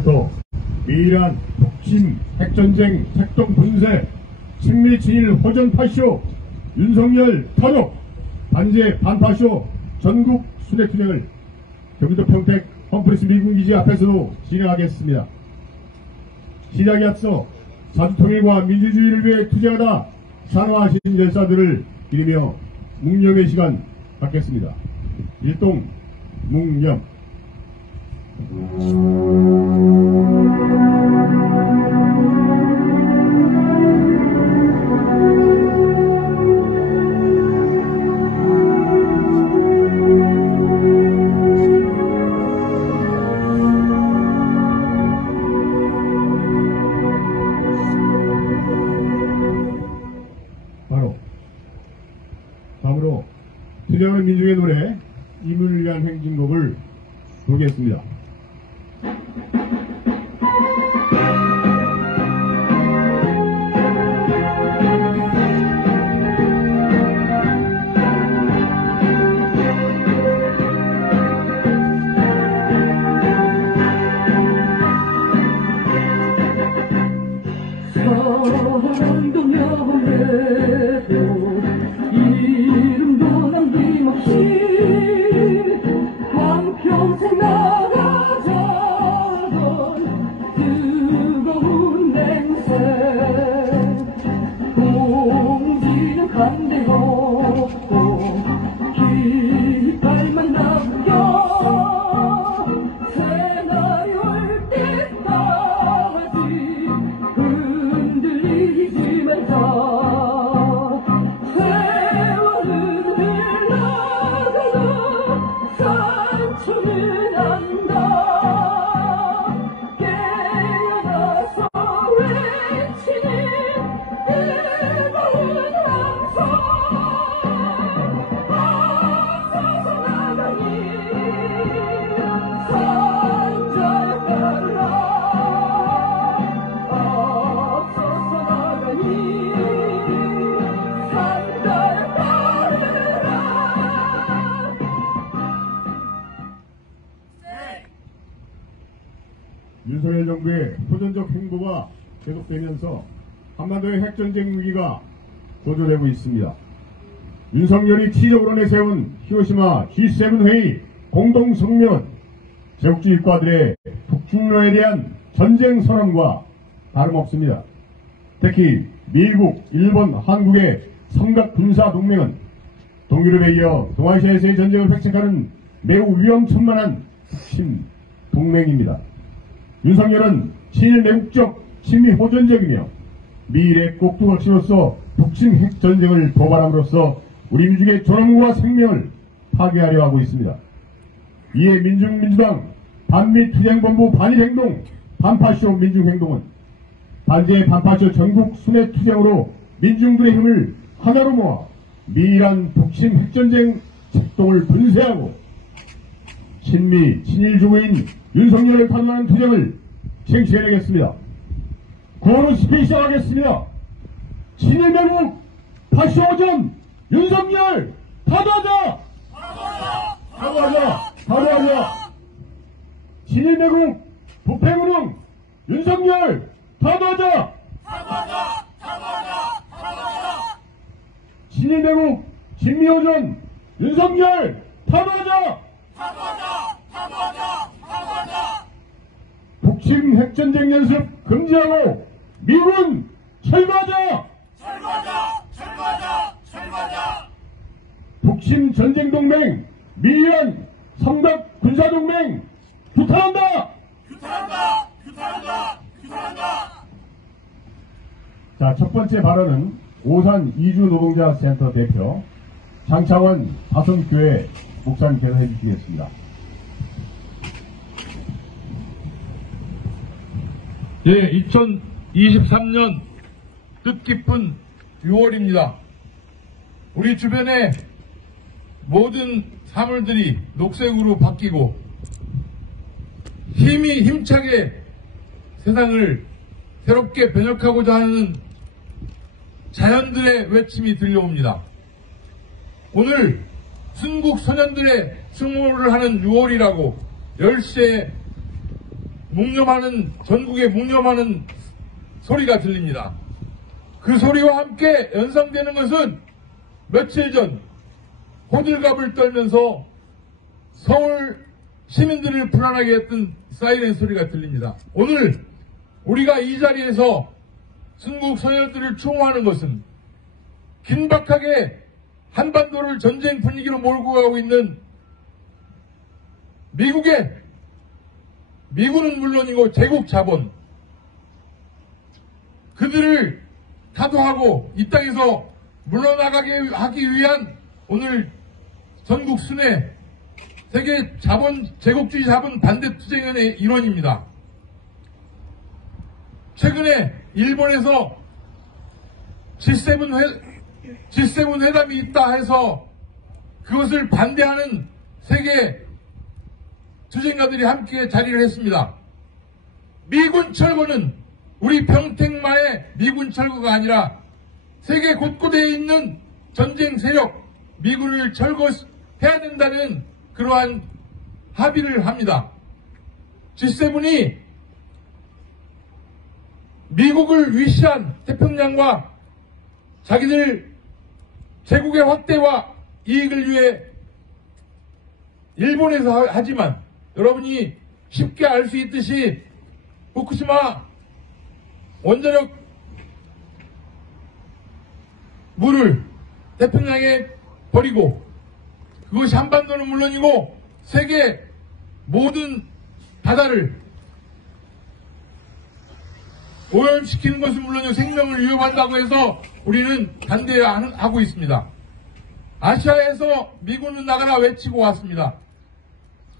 지금부터 미란 북침 핵전쟁 책동 분쇄 친미 친일 호전 파쇼 윤석열 탄핵 반제 반파쇼 전국 순회투쟁을 경기도 평택 험프리스 미군기지 앞에서도 진행하겠습니다. 시작에 앞서 자주통일과 민주주의를 위해 투쟁하다 산화하신 열사들을 기리며 묵념의 시간 갖겠습니다. 일동 묵념. 다음으로 투쟁하는 민중의 노래 임을 위한 행진곡을 부르겠습니다. 사랑도 명예도 이름도 남김없이 한평생 나가자던 뜨거운 냄새 공지는 반대없고 깃발만 남겨 새날이 올 때까지 흔들리지 말자. 세월은 흘러가도 상처는 안다. 깨어나서 외치는 뜨거운 함성 앞서서 나가니 산자에 따라 앞서서 나가니 산자에 따르라. 윤석열 정부의 호전적 행보가 계속되면서 한반도의 핵전쟁 위기가 고조되고 있습니다. 윤석열이 기적으로 내세운 히로시마 G7 회의 공동성명은 제국주의 국가들의 북중로에 대한 전쟁 선언과 다름없습니다. 특히 미국, 일본, 한국의 삼각 군사 동맹은 동유럽에 이어 동아시아에서의 전쟁을 획책하는 매우 위험천만한 핵심 동맹입니다. 윤석열은 친일 매국적 친미 호전적이며 미일의 꼭두각시로서 북침 핵전쟁을 도발함으로써 우리 민족의 존엄과 생명을 파괴하려 하고 있습니다. 이에 민중민주당 반미투쟁본부 반일행동 반파쇼 민중행동은 반제 반파쇼 전국 순회투쟁으로 민중들의 힘을 하나로 모아 미일한 북침 핵전쟁 책동을 분쇄하고 친미 친일주의인 윤석열을 탄압하는 투쟁을 쟁취해내겠습니다. 구호는 스페이시하겠습니다. 친일 매국 파쇼전 윤석열 탄압하자! 탄압하자! 친일 매국 부패무능 윤석열 탄압하자! 친일 매국 진미호전 윤석열 탄압하자! 북침 핵전쟁 연습 금지하고 미군 철거하자! 북침 전쟁동맹 미연 삼각 군사동맹 규탄한다! 자, 첫 번째 발언은 오산 이주노동자센터 대표 장창원 다성교회 목사님께서 해주시겠습니다. 예, 2023년 뜻깊은 6월입니다. 우리 주변의 모든 사물들이 녹색으로 바뀌고 힘차게 세상을 새롭게 변혁하고자 하는 자연들의 외침이 들려옵니다. 오늘 순국 소년들의 승모를 하는 6월이라고 10시에 전국에 묵념하는 소리가 들립니다. 그 소리와 함께 연상되는 것은 며칠 전 호들갑을 떨면서 서울 시민들을 불안하게 했던 사이렌 소리가 들립니다. 오늘 우리가 이 자리에서 순국 소녀들을 추모하는 것은 긴박하게 한반도를 전쟁 분위기로 몰고 가고 있는 미군은 물론이고 제국 자본, 그들을 타도하고 이 땅에서 물러나가게 하기 위한 오늘 전국 순회 세계 제국주의 자본 반대 투쟁의 일원입니다. 최근에 일본에서 G7 회담이 있다 해서 그것을 반대하는 세계 투쟁가들이 함께 자리를 했습니다. 미군 철거는 우리 평택마의 미군 철거가 아니라 세계 곳곳에 있는 전쟁 세력 미군을 철거해야 된다는 그러한 합의를 합니다. G7이 미국을 위시한 태평양과 자기들 제국의 확대와 이익을 위해 일본에서 하지만 여러분이 쉽게 알 수 있듯이 후쿠시마 원자력 물을 태평양에 버리고 그것이 한반도는 물론이고 세계 모든 바다를 오염시키는 것은 물론이고 생명을 위협한다고 해서 우리는 반대하고 있습니다. 아시아에서 미군은 나가라 외치고 왔습니다.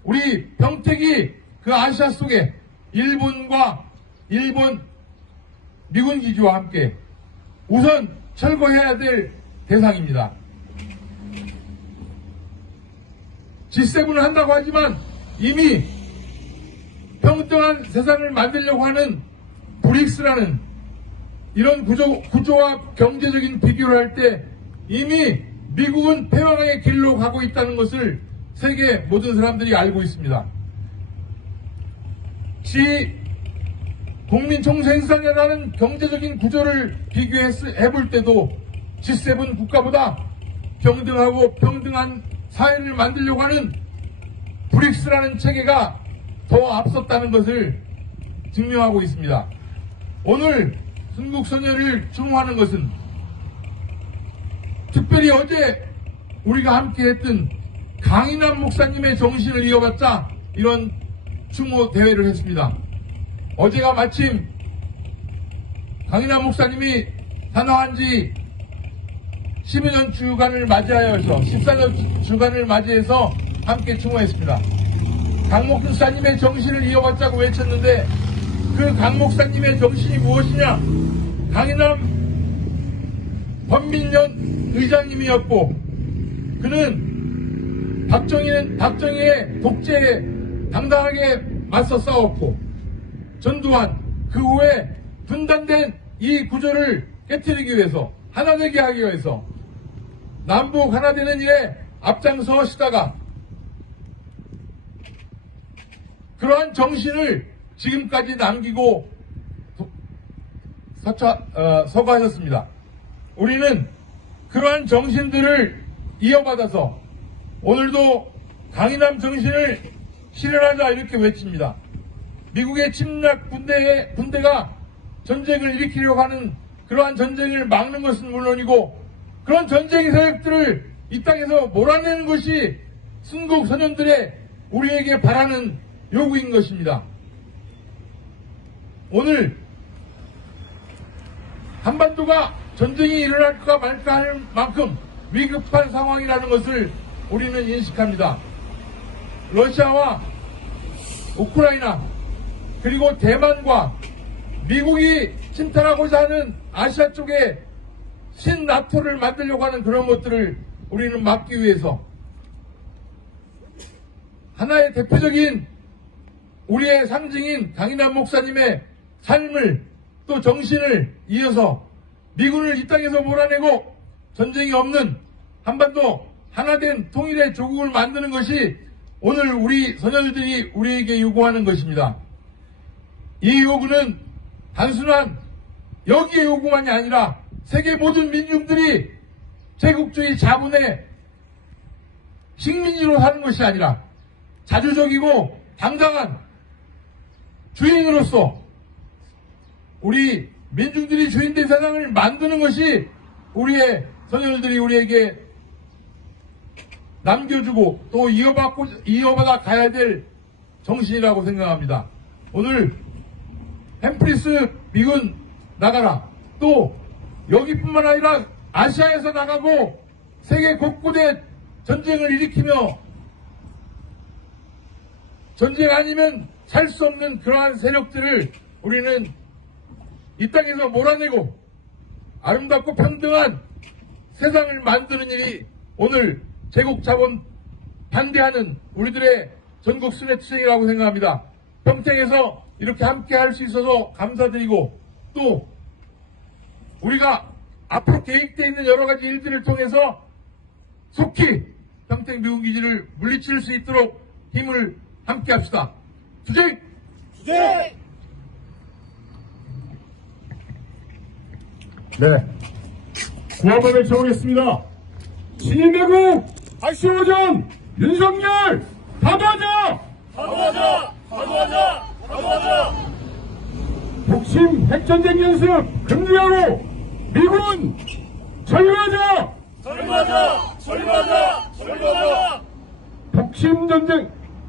우리 평택이 그 아시아 속에 일본 미군 기지와 함께 우선 철거해야 될 대상입니다. G7을 한다고 하지만 이미 평등한 세상을 만들려고 하는 브릭스라는 이런 구조와 경제적인 비교를 할 때 이미 미국은 패망의 길로 가고 있다는 것을 세계 모든 사람들이 알고 있습니다. 국민총생산이라는 경제적인 구조를 비교해볼 때도 G7 국가보다 평등하고 평등한 사회를 만들려고 하는 브릭스라는 체계가 더 앞섰다는 것을 증명하고 있습니다. 오늘 순국선열을 추모하는 것은 특별히 어제 우리가 함께 했던 강인한 목사님의 정신을 이어받자 이런 추모 대회를 했습니다. 어제가 마침 강인한 목사님이 탄화한 지 12년 주간을 맞이하여서 14년 주간을 맞이해서 함께 추모했습니다. 강 목사님의 정신을 이어받자고 외쳤는데 그 강 목사님의 정신이 무엇이냐? 강인한 권민련 의장님이었고 그는 박정희의 독재에 당당하게 맞서 싸웠고 전두환 그 후에 분단된 이 구조를 깨뜨리기 위해서 하나되게 하기 위해서 남북 하나되는 일에 앞장서시다가 그러한 정신을 지금까지 남기고 서거하셨습니다. 우리는 그러한 정신들을 이어받아서 오늘도 강인함 정신을 실현하자 이렇게 외칩니다. 미국의 침략 군대가 전쟁을 일으키려고 하는 그러한 전쟁을 막는 것은 물론이고 그런 전쟁 세력들을 이 땅에서 몰아내는 것이 순국 선현들의 우리에게 바라는 요구인 것입니다. 오늘 한반도가 전쟁이 일어날까 말까 할 만큼 위급한 상황이라는 것을 우리는 인식합니다. 러시아와 우크라이나 그리고 대만과 미국이 침탈하고자 하는 아시아 쪽에 신나토를 만들려고 하는 그런 것들을 우리는 막기 위해서 하나의 대표적인 우리의 상징인 강인한 목사님의 삶을 또 정신을 이어서 미군을 이 땅에서 몰아내고 전쟁이 없는 한반도 하나된 통일의 조국을 만드는 것이 오늘 우리 선열들이 우리에게 요구하는 것입니다. 이 요구는 단순한 여기의 요구만이 아니라 세계 모든 민중들이 제국주의 자본의 식민지로 사는 것이 아니라 자주적이고 당당한 주인으로서 우리 민중들이 주인된 세상을 만드는 것이 우리의 선열들이 우리에게 남겨주고 또 이어받아 가야 될 정신이라고 생각합니다. 오늘 햄프리스 미군 나가라, 또 여기뿐만 아니라 아시아에서 나가고 세계 곳곳에 전쟁을 일으키며 전쟁 아니면 살 수 없는 그러한 세력들을 우리는 이 땅에서 몰아내고 아름답고 평등한 세상을 만드는 일이 오늘 제국 자본 반대하는 우리들의 전국 순회투쟁이라고 생각합니다. 평택에서 이렇게 함께 할 수 있어서 감사드리고, 또 우리가 앞으로 계획되어 있는 여러 가지 일들을 통해서 속히 평택 미군기지를 물리칠 수 있도록 힘을 함께 합시다. 투쟁! 투쟁! 네. 구호를 외쳐보겠습니다. 신인대국 박시호전 윤석열 사과하자! 사과하자! 사과하자! 사과하자! 독심 핵전쟁 연습 금지하고 미군 철거하자! 철거하자! 철거하자! 철거하자! 독심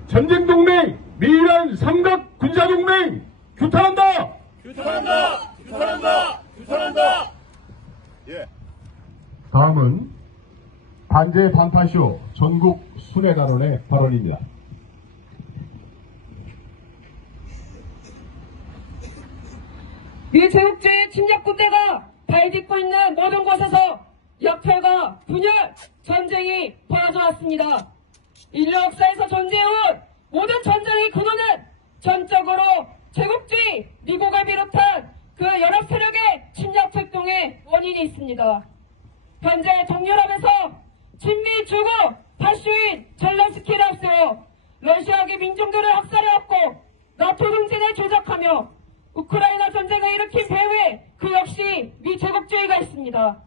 전쟁 동맹 미란 삼각 군사 동맹 규탄한다! 규탄한다! 규탄한다! 규탄한다! 예. 다음은 반제 반파쇼 전국 순회단원의 발언입니다. 미제국주의 침략 군대가 발딛고 있는 모든 곳에서 역혈과 분열, 전쟁이 벌어져 왔습니다. 인류 역사에서 존재해온 모든 전쟁의 근원은 전적으로 제국주의, 미국을 비롯한 그 연합 세력의 침략 활동의 원인이 있습니다. 현재 동유럽에서 친미 주고 파쇼인 젤렌스키를 앞세워 러시아계 민중들을 학살해왔고 나토 동진을 조작하며 우크라이나 전쟁을 일으킨 배후에 그 역시 미제국주의가 있습니다.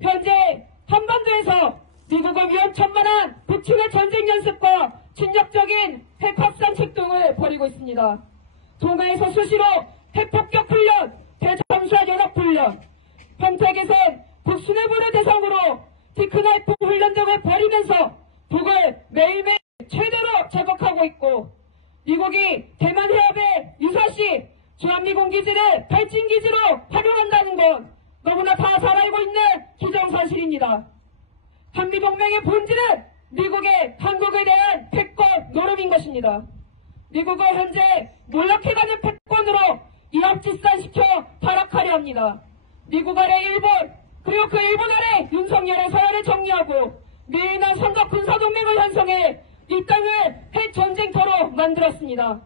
현재 한반도에서 미국을 위험천만한 북측의 전쟁 연습과 침략적인 핵 확산 책동을 벌이고 있습니다. 동해에서 수시로 핵폭격 훈련, 대잠수함 연합훈련, 평택에선 북수뇌부를 대상으로 티크나이프 훈련 등을 벌이면서 북을 매일매일 최대로 자극하고 있고, 미국이 대만 해협에 유사시 주한미군기지를 발진기지로 활용한다는 건 너무나 다 잘 알고 있는 기정사실입니다. 한미동맹의 본질은 미국의 한국에 대한 패권 노름인 것입니다. 미국은 현재 몰락해가는 패권으로 이합집산시켜 타락하려 합니다. 미국 아래 일본, 그리고 그 일본 아래 윤석열의 서열을 정리하고 미일남 삼각 군사동맹을 형성해 이 땅을 핵전쟁터로 만들었습니다.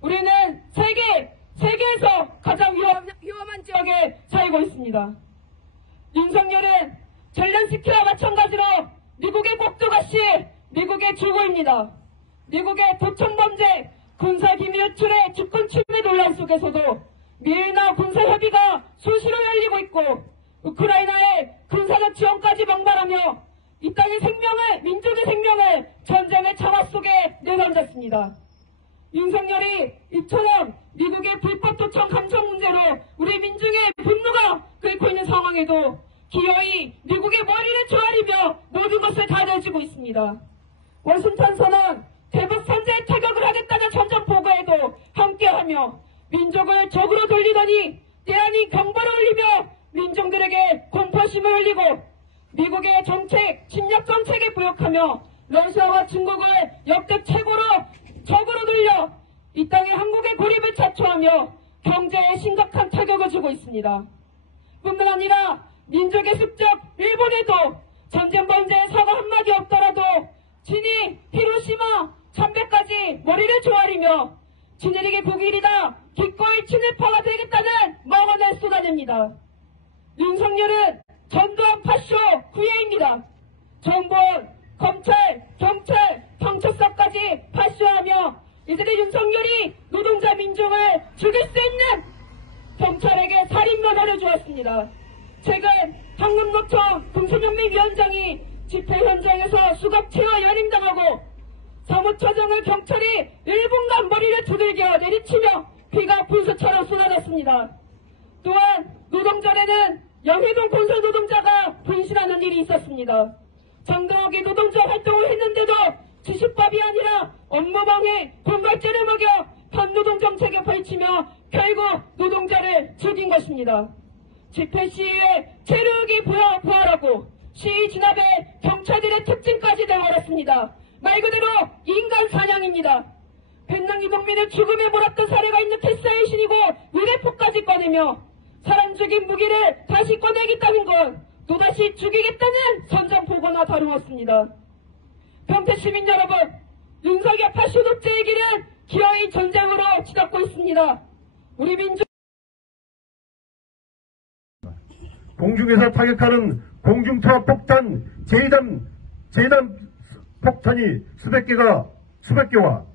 우리는 세계에서 가장 위험한 지역에 살고 있습니다. 윤석열은 젤렌스키와 마찬가지로 미국의 꼭두가시, 미국의 주고입니다. 미국의 도청범죄, 군사기밀 유출의 주권 침해 논란 속에서도 미일남 군사협의가 수시로 열리고 있고 우크라이나의 군사적 지원까지 명발하며 이 땅의 생명을, 민족의 생명을 전쟁의 창화 속에 내던졌습니다. 윤석열이 이처럼 미국의 불법 도청 감청 문제로 우리 민중의 분노가 끓고 있는 상황에도 기어이 미국의 머리를 조아리며 모든 것을 다 내주고 있습니다. 워싱턴 선언, 대북 선제에 타격을 하겠다는 전전 보고에도 함께하며 민족을 적으로 돌리더니 대한이 경보를 울리며 민중들에게 공포심을 울리고 미국의 정책, 침략 정책에 부역하며 러시아와 중국을 역대 최고로 적으로 돌려 이 땅에 한국의 고립을 자초하며 경제에 심각한 타격을 주고 있습니다. 뿐만 아니라 민족의 습적 일본에도 전쟁 범죄에 사과 한마디 없더라도 진이 히로시마 참배까지 머리를 조아리며 진일에게 독일이다 기꺼이 친일파가 되겠다는 망언을 쏟아냅니다. 윤석열은 전두환 파쇼 후예입니다. 정본, 검찰, 경찰, 경찰서까지 파쇼하며 이들의 윤석열이 노동자 민중을 죽일 수 있는 경찰에게 살인면허를 주었습니다. 최근 강릉노총 공천연맹위원장이 집회 현장에서 수갑채와 연임당하고 사무처장을 경찰이 1분간 머리를 두들겨 내리치며 피가 분수처럼 쏟아졌습니다. 또한 노동절에는 영해동 건설 노동자가 분신하는 일이 있었습니다. 정당하게 노동자 활동을 했는데도 지식밥이 아니라 업무방해, 공갈죄를 먹여 반노동 정책을 펼치며 결국 노동자를 죽인 것입니다. 집회 시위에 체류육이 부활하고 시위 진압에 경찰들의 특징까지 되어버렸습니다. 말 그대로 인간 사냥입니다. 백남기 국민을 죽음에 몰았던 사례가 있는 테스라의 신이고 의뢰포까지 꺼내며 사람 죽인 무기를 다시 꺼내겠다는 건 또다시 죽이겠다는 선전포고나 다름없습니다. 평택 시민 여러분, 윤석열 파쇼독재의 길은 기어이 전쟁으로 치닫고 있습니다. 우리 민족 공중에서 타격하는 공중투하 폭탄, 제이담 폭탄이 수백 개와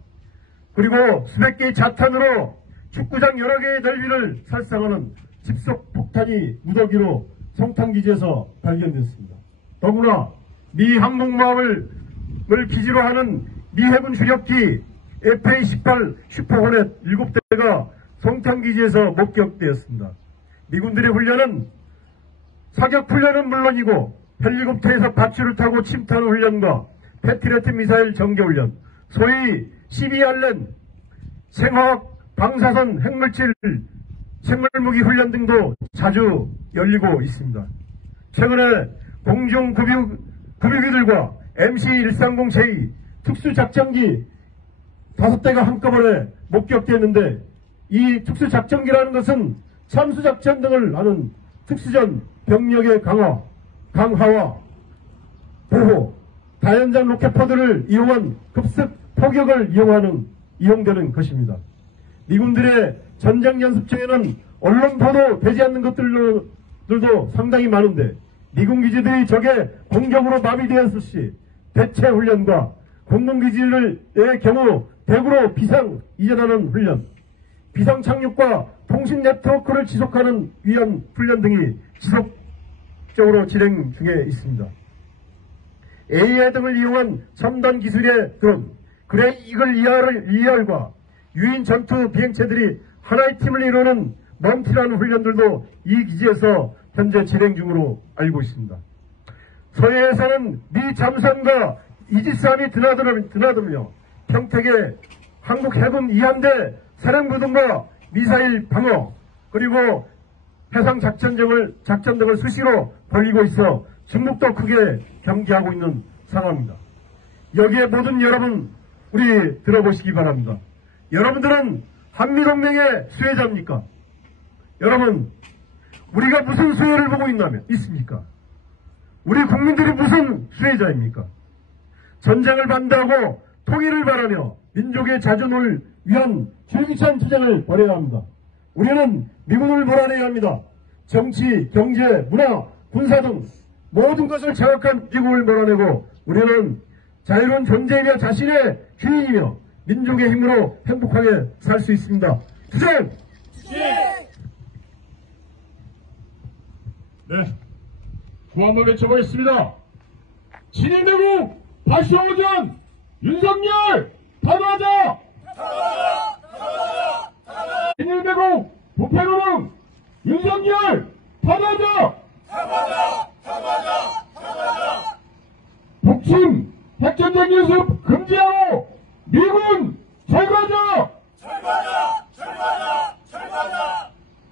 그리고 수백 개의 자탄으로 축구장 여러 개의 넓이를 살상하는 집속 폭탄이 무더기로 성탄기지에서 발견됐습니다. 더구나 미 항공모함을 기지로 하는 미 해군 주력기 FA-18 슈퍼호넷 7대가 성탄기지에서 목격되었습니다. 미군들의 훈련은 사격 훈련은 물론이고 헬리콥터에서 밧줄을 타고 침투하는 훈련과 패트리어트 미사일 전개훈련, 소위 CBRN 생화학 방사선 핵물질 생물무기 훈련 등도 자주 열리고 있습니다. 최근에 공중 급유기들과 MC-130J 특수작전기 5대가 한꺼번에 목격됐는데 이 특수작전기라는 것은 참수작전 등을 하는 특수전 병력의 강화와 보호, 다연장 로켓포드를 이용한 급습 포격을 이용되는 것입니다. 미군들의 전쟁 연습 중에는 언론 보도되지 않는 것들도 상당히 많은데 미군 기지들이 적의 공격으로 마비되었을 시 대체 훈련과 공군기지의 경우 대구로 비상 이전하는 훈련, 비상 착륙과 통신 네트워크를 지속하는 위한 훈련 등이 지속적으로 진행 중에 있습니다. AI 등을 이용한 첨단 기술의 드론, 그레이 이글 ER과 유인 전투 비행체들이 하나의 팀을 이루는 먼티라는 훈련들도 이 기지에서 현재 진행 중으로 알고 있습니다. 서해에서는 미 잠수함과 이지스함이 드나들며 평택의 한국 해군 2함대 사령부등과 미사일 방어 그리고 해상 작전 등을 수시로 벌이고 있어 중국도 크게 경계하고 있는 상황입니다. 여기에 모든 여러분 우리 들어보시기 바랍니다. 여러분들은 한미동맹의 수혜자입니까? 여러분 우리가 무슨 수혜를 보고 있습니까? 우리 국민들이 무슨 수혜자입니까? 전쟁을 반대하고 통일을 바라며 민족의 자존을 위한 줄기찬 투쟁을 벌여야 합니다. 우리는 미군을 몰아내야 합니다. 정치, 경제, 문화, 군사 등 모든 것을 장악한 미국을 몰아내고 우리는 자유로운 존재이며 자신의 주인이며 민족의 힘으로 행복하게 살 수 있습니다. 투쟁! 네, 구호 한번 외쳐보겠습니다. 진인대국 파쇼오전 윤석열 탄화하자! 진인대국 부패노동 윤석열 탄화하자! 북침 핵전쟁 연습 금지하고 미군 철거하자!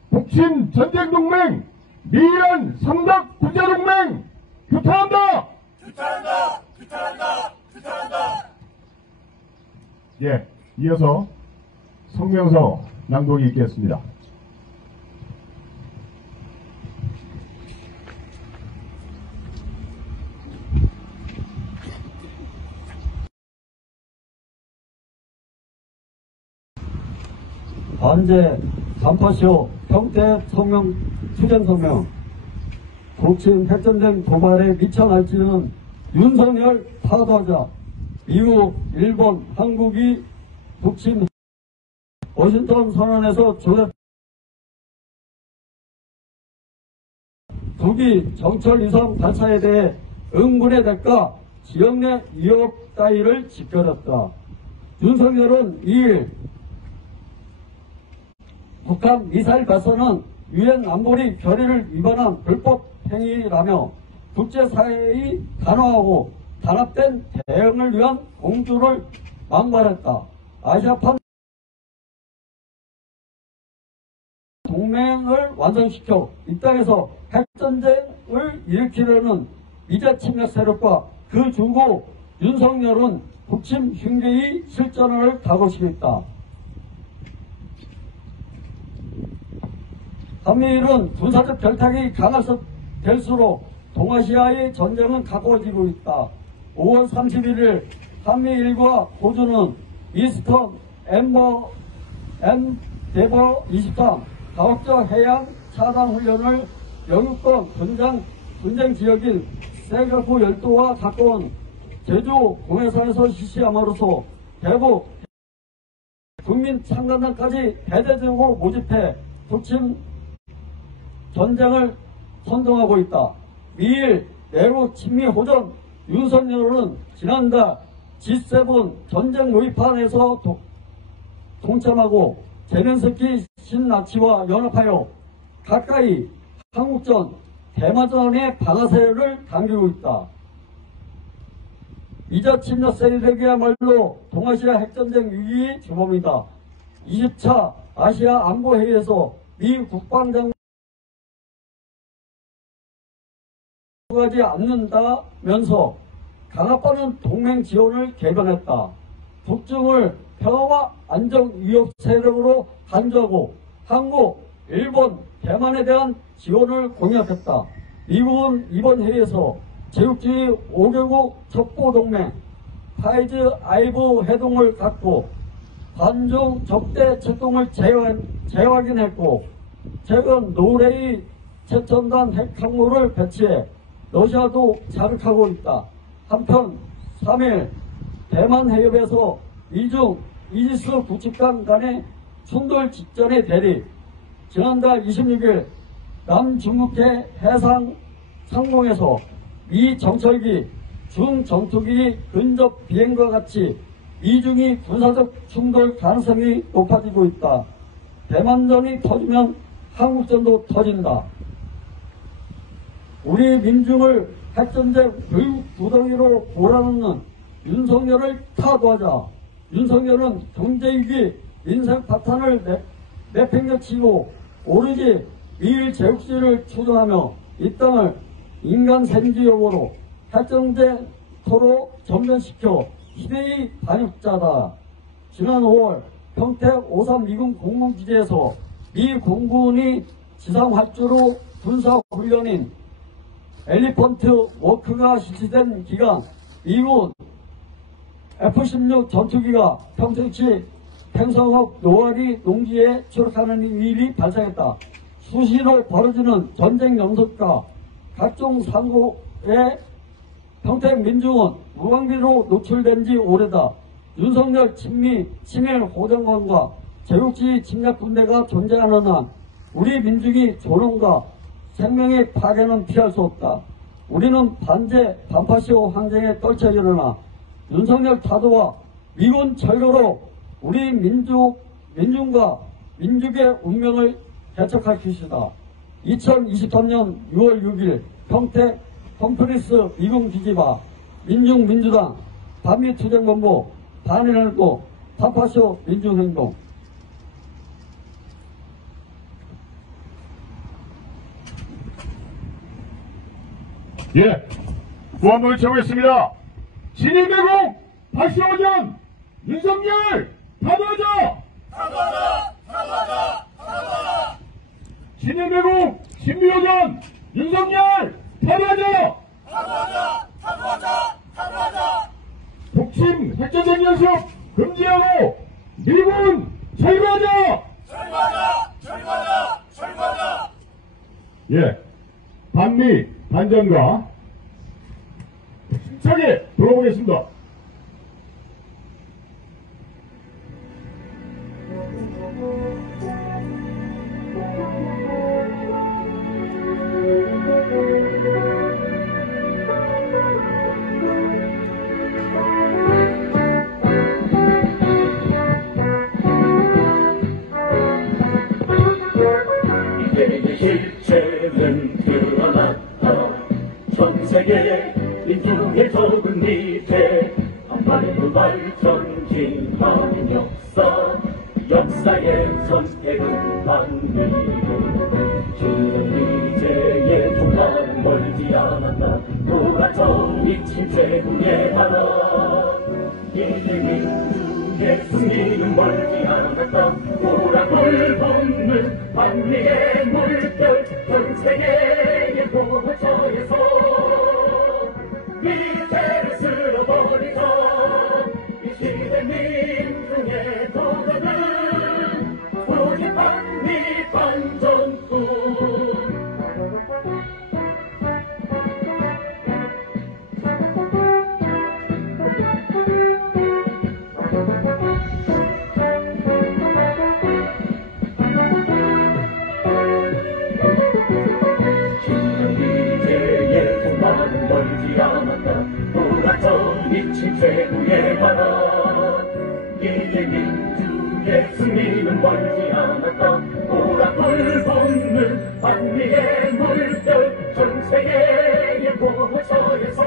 북침 전쟁동맹 미이란 삼각 군사동맹 규탄한다! 규탄한다! 예, 이어서 성명서 낭독이 있겠습니다. 반제 간파쇼 평택 투쟁성명 북침 핵전쟁 도발에 미쳐 날뛰는 윤석열 타도하자 이후 일본, 한국이 북침 워싱턴 선언에서 조셉 북이 정철 위성 발사에 대해 응분의 대가 지역 내 위협 따위를 지켜냈다. 윤석열은 2일 북한 미사일 발사는 유엔 안보리 결의를 위반한 불법 행위라며 국제사회의 단호하고 단합된 대응을 위한 공조를 망발했다. 아시아판 동맹을 완성시켜 이 땅에서 핵전쟁을 일으키려는 미제 침략 세력과 그 주고 윤석열은 북침 흉계의 실전을 가고시겠다. 한미일은 군사적 결탁이 강화될수록 동아시아의 전쟁은 가까워지고 있다. 5월 31일 한미일과 호주는 이스턴 엔데버 23 다국적 해양 차단 훈련을 영유권 분쟁 지역인 세가구 열도와 가까운 제주 공해상에서 실시함으로써 대북 국민 창간단까지 대대적으로 모집해 북침 전쟁을 선동하고 있다. 미일 내로 친미 호전 윤석열은 지난달 G7 전쟁 모의판에서 동참하고 제렌스키 신나치와 연합하여 가까이 한국전, 대마전의 방아쇠를 당기고 있다. 이자 침략 세력이야말로 동아시아 핵전쟁 위기의 주범이다. 20차 아시아 안보회의에서 미 국방장관 하지 않는다면서 강압하는 동맹 지원을 개변했다. 북중을 평화와 안정 위협 세력으로 간주하고 한국, 일본, 대만에 대한 지원을 공약했다. 미국은 이번 회의에서 제국주의 5개국 첩보동맹 파이즈 아이브 회동을 갖고 반중 적대策동을 재확인했고 최근 노르웨이 최첨단 핵항모를 배치해 러시아도 자극하고 있다. 한편 3일 대만 해협에서 미중 이지스 구축艦간의 충돌 직전의 대립, 지난달 26일 남중국해 해상 상공에서 미 정찰기, 중전투기 근접 비행과 같이 미중이 군사적 충돌 가능성이 높아지고 있다. 대만전이 터지면 한국전도 터진다. 우리 민중을 핵전쟁 불구덩이로 몰아넣는 윤석열을 타도하자. 윤석열은 경제위기, 인생 파탄을 내팽개치고 오로지 미일 제국주의를 추종하며 이 땅을 인간 생쥐용으로 핵전쟁터로 전변시켜 희대의 반역자다. 지난 5월 평택 53 미군 공군기지에서 미 공군이 지상활주로 군사훈련인 엘리펀트 워크가 실시된 기간 미군 F-16 전투기가 평택시 팽성읍 노아리 농지에 추락하는 일이 발생했다. 수시로 벌어지는 전쟁 연속과 각종 사고에 평택 민중은 무방비로 노출된 지 오래다. 윤석열 친밀 호정관과 제국주의 침략 군대가 존재하는 한 우리 민중이 조롱과 생명의 파괴는 피할 수 없다. 우리는 반파시오 항쟁에 떨쳐 일어나 윤석열 타도와 미군 철거로 우리 민중과 민족의 운명을 개척할 것이다. 2023년 6월 6일 평택 컴프리스 미군 기지와 민중민주당 반미투쟁본부 반일일보 반파시오 민중행동. 예, 무한을 채우겠습니다. 진일배공 박시호전 윤석열 타도하자! 타도하자! 타도하자! 타도하자! 진일배공 신비호전 윤석열 타도하자! 타도하자! 타도하자! 타도하자! 북침 핵전쟁 연습 금지하고 미군 철거하자! 철거하자! 철거하자! 철거하자! 예, 반미 반전과 힘차게 돌아보겠습니다. 실체는 드러났다. 전 세계 민중의 적은 밑에 한반도 발전진하는 역사의 선택은 반미. 주의제의 종말은 멀지 않았다. 노란정이 침체군의 하나. 이제 민중의 승리는 멀지 않았다. 보라불 붓는 반미의 물결 전 세계의 보호처에서 미래를 쓸어버리자. 이 시대 민중의 도전은 오직 반미 반전뿐. 멀지 않았다. 노란정이 침체구에 관한 이제 민중의 승리는 멀지 않았다. 보라불 붓는 반미의 물결 전 세계의 보호처에서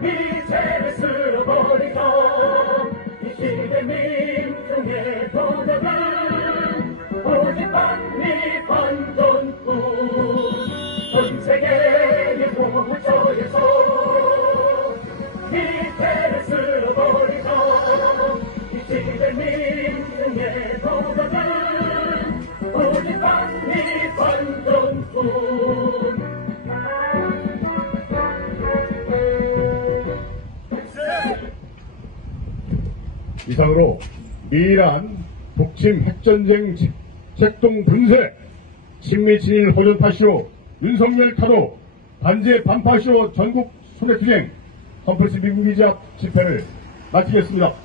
미래를 쓸어버리자. 이 시대 민중의 도전은 오직 반미 반전뿐. 전 세계의 보호처에서 미래를 쓸어버리자. 이 시대 민중의 도전은 오직 반미 반전뿐. 이상으로 미란 북침 핵전쟁 책동 분쇄 친미 친일 호전파쇼 윤석열 타도 단체 반파쇼 전국 소개투쟁 컴플스 미국이자 집회를 마치겠습니다.